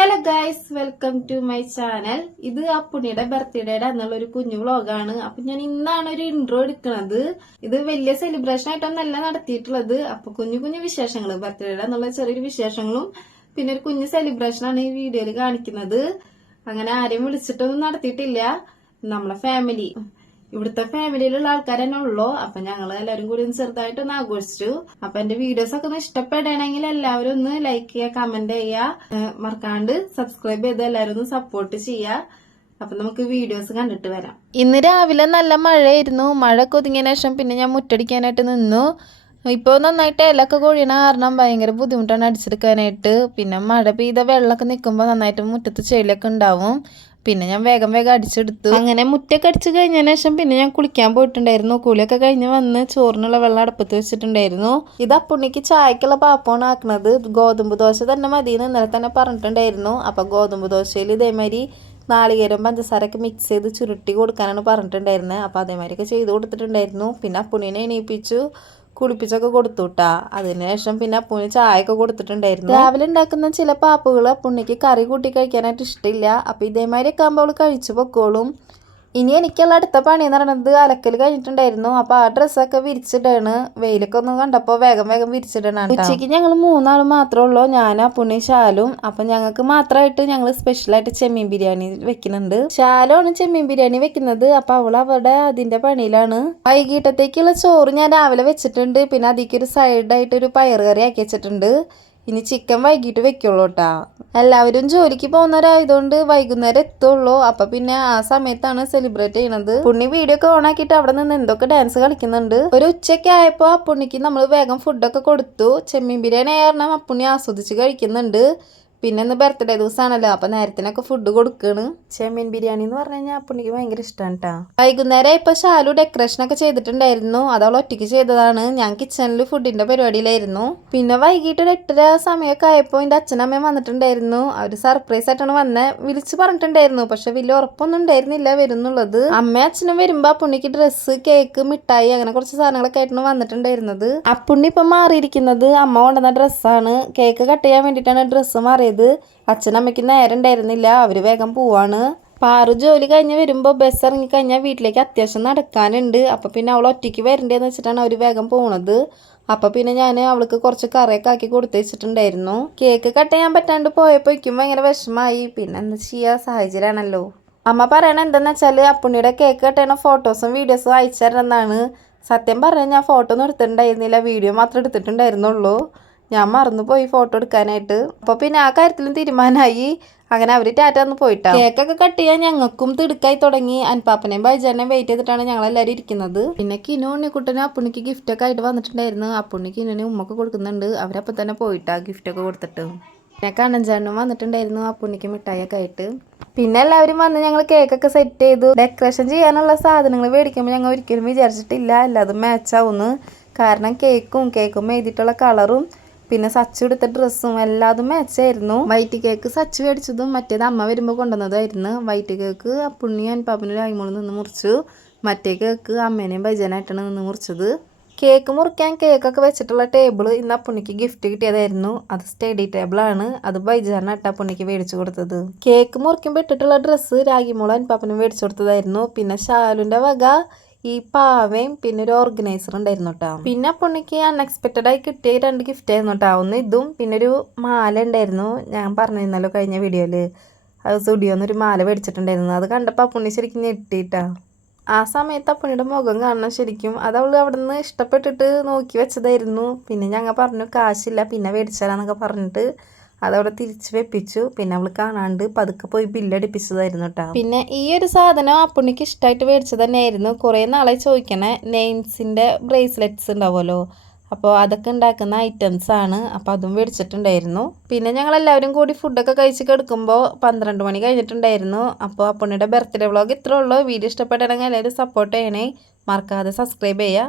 Hello guys, welcome to my channel. ഇത് അപ്പുണ്ണിയുടെ ബർത്ത്ഡേയുടെ എന്നുള്ള ഒരു കുഞ്ഞു വ്ളോഗാണ്. അപ്പൊ ഞാൻ ഇന്നാണ് ഒരു ഇൻട്രോ എടുക്കുന്നത്. ഇത് വലിയ സെലിബ്രേഷൻ ആയിട്ടൊന്നല്ല നടത്തിയിട്ടുള്ളത്. അപ്പൊ കുഞ്ഞു കുഞ്ഞു വിശേഷങ്ങൾ, ബർത്ത്ഡേയുടെ എന്നുള്ള ചെറിയൊരു വിശേഷങ്ങളും പിന്നെ ഒരു കുഞ്ഞു സെലിബ്രേഷനാണ് ഈ വീഡിയോയിൽ കാണിക്കുന്നത്. അങ്ങനെ ആരെയും വിളിച്ചിട്ടൊന്നും നടത്തിയിട്ടില്ല. നമ്മളെ ഫാമിലി, ഇവിടുത്തെ ഫാമിലിയിലുള്ള ആൾക്കാർ തന്നെ ഉള്ളൂ. അപ്പൊ ഞങ്ങൾ എല്ലാവരും കൂടി ഒന്ന് ചെറുതായിട്ടൊന്ന് ആഘോഷിച്ചു. അപ്പൊ എന്റെ വീഡിയോസ് ഒക്കെ ഒന്ന് ഇഷ്ടപ്പെടുകയാണെങ്കിൽ എല്ലാവരും ഒന്ന് ലൈക്ക് ചെയ്യുക, കമന്റ് ചെയ്യുക, മറക്കാണ്ട് സബ്സ്ക്രൈബ് ചെയ്ത് എല്ലാവരും ഒന്ന് സപ്പോർട്ട് ചെയ്യുക. അപ്പൊ നമുക്ക് വീഡിയോസ് കണ്ടിട്ട് വരാം. ഇന്ന് രാവിലെ നല്ല മഴയായിരുന്നു. മഴ ഒതുങ്ങിയതിനു ശേഷം പിന്നെ ഞാൻ മുറ്റടിക്കാനായിട്ട് നിന്നു. ഇപ്പോൾ നന്നായിട്ട് ഇലൊക്കെ കൊഴിയണ കാരണം ഭയങ്കര ബുദ്ധിമുട്ടാണ് അടിച്ചെടുക്കാനായിട്ട്. പിന്നെ മഴ പെയ്ത വെള്ളമൊക്കെ നിൽക്കുമ്പോൾ നന്നായിട്ട് മുറ്റത്ത് ചെളിയൊക്കെ ഉണ്ടാവും. പിന്നെ ഞാൻ വേഗം അടിച്ചെടുത്തു. അങ്ങനെ മുറ്റൊക്കെ അടിച്ച് കഴിഞ്ഞതിന് ശേഷം പിന്നെ ഞാൻ കുളിക്കാൻ പോയിട്ടുണ്ടായിരുന്നു. കുളിയൊക്കെ കഴിഞ്ഞ് വന്ന് ചോറിനുള്ള വെള്ളം അടുപ്പത്ത് വെച്ചിട്ടുണ്ടായിരുന്നു. ഇത് അപ്പുണ്ണിക്ക് ചായക്കുള്ള പാപ്പമാണ് ആക്കുന്നത്. ഗോതമ്പ് ദോശ തന്നെ മതിയെന്ന് ഇന്നലെ തന്നെ പറഞ്ഞിട്ടുണ്ടായിരുന്നു. അപ്പൊ ഗോതമ്പ് ദോശയിൽ ഇതേമാതിരി നാളികേരം പഞ്ചസാരൊക്കെ മിക്സ് ചെയ്ത് ചുരുട്ടി കൊടുക്കാനാണ് പറഞ്ഞിട്ടുണ്ടായിരുന്നത്. അപ്പൊ അതേമാതിരിയൊക്കെ ചെയ്ത് കൊടുത്തിട്ടുണ്ടായിരുന്നു. പിന്നെ അപ്പുണ്ണിനെ എണീപ്പിച്ചു, കുളിപ്പിച്ചൊക്കെ കൊടുത്തുട്ടാ. അതിനുശേഷം പിന്നെ അപ്പുണ്ണി ചായയൊക്കെ കൊടുത്തിട്ടുണ്ടായിരുന്നു. രാവിലെ ഉണ്ടാക്കുന്ന ചില പാപ്പുകൾ അപ്പുണ്ണിക്ക് കറി കൂട്ടി കഴിക്കാനായിട്ട് ഇഷ്ടമില്ല. അപ്പൊ ഇതേമാതിരിയൊക്കെ ആകുമ്പോൾ അവള് കഴിച്ചു പൊക്കോളും. ഇനി എനിക്കുള്ള അടുത്ത പണി എന്ന് പറയുന്നത് അലക്കൽ കഴിഞ്ഞിട്ടുണ്ടായിരുന്നു. അപ്പൊ ആ ഡ്രസ്സൊക്കെ വിരിച്ചിട്ടാണ്. വെയിലൊക്കെ ഒന്ന് കണ്ടപ്പോ വേഗം വിരിച്ചിടണം. ഉച്ചയ്ക്ക് ഞങ്ങൾ മൂന്നാൾ മാത്രമേ ഉള്ളൂ, ഞാൻ അപ്പുണ്ണി ശാലും. അപ്പൊ ഞങ്ങൾക്ക് മാത്രമായിട്ട് ഞങ്ങൾ സ്പെഷ്യലായിട്ട് ചെമ്മീൻ ബിരിയാണി വെക്കുന്നുണ്ട്. ശാലുമാണ് ചെമ്മീൻ ബിരിയാണി വെക്കുന്നത്. അപ്പൊ അവൾ അതിന്റെ പണിയിലാണ്. വൈകിട്ടത്തേക്കുള്ള ചോറ് ഞാൻ രാവിലെ വെച്ചിട്ടുണ്ട്. പിന്നെ അതിലേക്ക് ഒരു സൈഡായിട്ട് ഒരു പയർ കറി ആക്കി വെച്ചിട്ടുണ്ട്. ഇനി ചിക്കൻ വൈകിട്ട് വെക്കുള്ളൂ കേട്ടാ. എല്ലാവരും ജോലിക്ക് പോകുന്നവരായതുകൊണ്ട് വൈകുന്നേരം എത്തുള്ളൂ. അപ്പൊ പിന്നെ ആ സമയത്താണ് സെലിബ്രേറ്റ് ചെയ്യണത്. പുണ്ണി വീഡിയോ ഒക്കെ ഓൺ ആക്കിയിട്ട് അവിടെ നിന്ന് എന്തൊക്കെ ഡാൻസ് കളിക്കുന്നുണ്ട്. ഒരു ഉച്ചയ്ക്ക് ആയപ്പോ അപ്പുണ്ണിക്ക് നമ്മൾ വേഗം ഫുഡൊക്കെ കൊടുത്തു. ചെമ്മീൻ ബിരിയാണി കാരണം അപ്പുണ്ണി ആസ്വദിച്ച് കഴിക്കുന്നുണ്ട്. പിന്നെ ഇന്ന് ബർത്ത്ഡേ ദിവസമാണല്ലോ, അപ്പൊ നേരത്തിനൊക്കെ ഫുഡ് കൊടുക്കാണ്. ചെമ്മീൻ ബിരിയാണി എന്ന് പറഞ്ഞു കഴിഞ്ഞാൽ അപ്പുണ്ണിക്ക് ഭയങ്കര ഇഷ്ടമാണ് കേട്ടാ. വൈകുന്നേരം ഇപ്പൊ ശാലു ഡെക്കറേഷൻ ഒക്കെ ചെയ്തിട്ടുണ്ടായിരുന്നു. അത് അവൾ ഒറ്റയ്ക്ക് ചെയ്തതാണ്. ഞാൻ കിച്ചണിൽ ഫുഡിന്റെ പരിപാടിയിലായിരുന്നു. പിന്നെ വൈകിട്ട് ഒരു 8:30 സമയമൊക്കെ ആയപ്പോൾ എന്റെ അച്ഛനമ്മയും വന്നിട്ടുണ്ടായിരുന്നു. അവര് സർപ്രൈസ് ആയിട്ടാണ് വന്നെ. വിളിച്ചു പറഞ്ഞിട്ടുണ്ടായിരുന്നു, പക്ഷെ വലിയ ഉറപ്പൊന്നും ഉണ്ടായിരുന്നില്ല വരുന്നുള്ളത്. അമ്മയും അച്ഛനും വരുമ്പോ അപ്പുണ്ണിക്ക് ഡ്രസ്സ്, കേക്ക്, മിഠായി അങ്ങനെ കുറച്ച് സാധനങ്ങളൊക്കെ ആയിട്ടാണ് വന്നിട്ടുണ്ടായിരുന്നത്. അപ്പുണ്ണി ഇപ്പൊ മാറിയിരിക്കുന്നത് അമ്മ കൊണ്ടുവന്ന ഡ്രസ്സാണ്. കേക്ക് കട്ട് ചെയ്യാൻ വേണ്ടിയിട്ടാണ് ഡ്രസ്സ് മാറിയത്. അച്ഛനമ്മയ്ക്ക് നേരം ഉണ്ടായിരുന്നില്ല, അവര് വേഗം പോവാണ്. പാറു ജോലി കഴിഞ്ഞ് വരുമ്പോൾ ബസ് ഇറങ്ങിക്കഴിഞ്ഞാൽ വീട്ടിലേക്ക് അത്യാവശ്യം നടക്കാനുണ്ട്. അപ്പൊ പിന്നെ അവൾ ഒറ്റയ്ക്ക് വരണ്ടേന്ന് വെച്ചിട്ടാണ് അവര് വേഗം പോണത്. അപ്പൊ പിന്നെ ഞാൻ അവൾക്ക് കുറച്ച് കറിയൊക്കെ ആക്കി കൊടുത്തു വെച്ചിട്ടുണ്ടായിരുന്നു. കേക്ക് കട്ട് ചെയ്യാൻ പറ്റാണ്ട് പോയപ്പോഴേക്കും ഭയങ്കര വിഷമായി. പിന്നെ എന്താ ചെയ്യാ, സാഹചര്യമാണല്ലോ. അമ്മ പറയണ എന്താന്ന് വെച്ചാല് അപ്പുണ്ണിയുടെ കേക്ക് കട്ട് ചെയ്യണ ഫോട്ടോസും വീഡിയോസും അയച്ചു തരുന്നതാണ്. സത്യം പറഞ്ഞാൽ ഞാൻ ഫോട്ടോ ഒന്നും എടുത്തിട്ടുണ്ടായിരുന്നില്ല, വീഡിയോ മാത്രമേ എടുത്തിട്ടുണ്ടായിരുന്നുള്ളൂ. ഞാൻ മറന്നുപോയി ഫോട്ടോ എടുക്കാനായിട്ട്. അപ്പൊ പിന്നെ ആ കാര്യത്തിലും തീരുമാനമായി. അങ്ങനെ അവര് ടാറ്റ ഒന്ന് പോയിട്ടാ. കേക്കൊക്കെ കട്ട് ചെയ്യാൻ ഞങ്ങൾക്കും തിടുക്കായി തുടങ്ങി. അൻപാപ്പനെയും ബൈജാനെയും വെയിറ്റ് ചെയ്തിട്ടാണ് ഞങ്ങൾ എല്ലാവരും ഇരിക്കുന്നത്. പിന്നെ കിനു ഉണ്ണിക്കുട്ടനും അപ്പുണ്ണിക്ക് ഗിഫ്റ്റ് ഒക്കെ ആയിട്ട് വന്നിട്ടുണ്ടായിരുന്നു. അപ്പുണ്ണി കിനുവിന് ഉമ്മൊക്കെ കൊടുക്കുന്നുണ്ട്. അവരപ്പം തന്നെ പോയിട്ടാ ഗിഫ്റ്റ് ഒക്കെ കൊടുത്തിട്ട്. പിന്നെ കണ്ണൻചാണ്ടും വന്നിട്ടുണ്ടായിരുന്നു അപ്പുണ്ണിക്ക് മിഠായിയൊക്കെ ആയിട്ട്. പിന്നെ എല്ലാവരും വന്ന് ഞങ്ങൾ കേക്കൊക്കെ സെറ്റ് ചെയ്തു. ഡെക്കറേഷൻ ചെയ്യാനുള്ള സാധനങ്ങൾ മേടിക്കുമ്പോൾ ഞങ്ങൾ ഒരിക്കലും വിചാരിച്ചിട്ടില്ല എല്ലാതും മാച്ച് ആവുന്നു. കാരണം കേക്കും എഴുതിയിട്ടുള്ള കളറും പിന്നെ സച്ചു എടുത്ത ഡ്രസ്സും എല്ലാതും മാച്ചായിരുന്നു. വൈറ്റ് കേക്ക് സച്ചു മേടിച്ചതും മറ്റേത് അമ്മ വരുമ്പോൾ കൊണ്ടുവന്നതായിരുന്നു. വൈറ്റ് കേക്ക് അപ്പുണ്ണിയും അൻപാപ്പനും രായ്മോളും നിന്ന് മുറിച്ചു. മറ്റേ കേക്ക് അമ്മേനെയും ബൈജനായിട്ടാണ് നിന്ന് മുറിച്ചത്. കേക്ക് മുറിക്കാൻ കേക്കൊക്കെ വെച്ചിട്ടുള്ള ടേബിൾ ഇന്ന് അപ്പുണ്ണിക്ക് ഗിഫ്റ്റ് കിട്ടിയതായിരുന്നു. അത് സ്റ്റഡി ടേബിളാണ്. അത് ബൈജാനായിട്ട് അപ്പുണ്ണിക്ക് മേടിച്ചു കൊടുത്തത്. കേക്ക് മുറിക്കുമ്പോൾ ഇട്ടിട്ടുള്ള ഡ്രസ്സ് രാഗിമോളും അൻപാപ്പനും മേടിച്ചു കൊടുത്തതായിരുന്നു. പിന്നെ ശാലുന്റെ വക ഈ പാവയും പിന്നെ ഒരു ഓർഗനൈസർ ഉണ്ടായിരുന്നു കേട്ടോ. പിന്നെ അപ്പുണ്ണിക്ക് അൺഎക്സ്പെക്റ്റഡ് ആയി കിട്ടിയ 2 ഗിഫ്റ്റ് ആയിരുന്നു കേട്ടോ. ഒന്ന് ഇതും പിന്നെ ഒരു മാല ഉണ്ടായിരുന്നു. ഞാൻ പറഞ്ഞിരുന്നല്ലോ കഴിഞ്ഞ വീഡിയോയില്, അത് സ്റ്റുഡിയോന്നൊരു മാല മേടിച്ചിട്ടുണ്ടായിരുന്നു. അത് കണ്ടപ്പോൾ അപ്പുണ്ണി ശരിക്കും ഞെട്ടിയിട്ടാ. ആ സമയത്ത് അപ്പുണ്ണിയുടെ മുഖം കാണണം ശരിക്കും. അത് അവള് അവിടെ നിന്ന് ഇഷ്ടപ്പെട്ടിട്ട് നോക്കി വെച്ചതായിരുന്നു. പിന്നെ ഞങ്ങൾ പറഞ്ഞു കാശില്ല പിന്നെ മേടിച്ചാലാന്നൊക്കെ പറഞ്ഞിട്ട് അതവിടെ തിരിച്ച് വെപ്പിച്ചു. പിന്നെ അവള് കാണാണ്ട് പതുക്കെ പോയി ബില്ലടിപ്പിച്ചതായിരുന്നു കേട്ടോ. പിന്നെ ഈ ഒരു സാധനം അപ്പുണ്ണിക്ക് ഇഷ്ടമായിട്ട് മേടിച്ചത് തന്നെയായിരുന്നു. കുറേ നാളെ ചോദിക്കണേ നെയിംസിന്റെ ബ്രേസ്ലെറ്റ്സ് ഉണ്ടാവുമല്ലോ, അപ്പോൾ അതൊക്കെ ഉണ്ടാക്കുന്ന ഐറ്റംസ് ആണ്. അപ്പോൾ അതും മേടിച്ചിട്ടുണ്ടായിരുന്നു. പിന്നെ ഞങ്ങൾ എല്ലാവരും കൂടി ഫുഡൊക്കെ കഴിച്ച് കിടക്കുമ്പോൾ 12 മണി കഴിഞ്ഞിട്ടുണ്ടായിരുന്നു. അപ്പോൾ അപ്പുണ്ണിയുടെ ബർത്ത്ഡേ വ്ളോഗ് ഇത്രേ ഉള്ളൂ. വീഡിയോ ഇഷ്ടപ്പെട്ടാണെങ്കിൽ എല്ലാവരും സപ്പോർട്ട് ചെയ്യണേ, മറക്കാതെ സബ്സ്ക്രൈബ് ചെയ്യുക.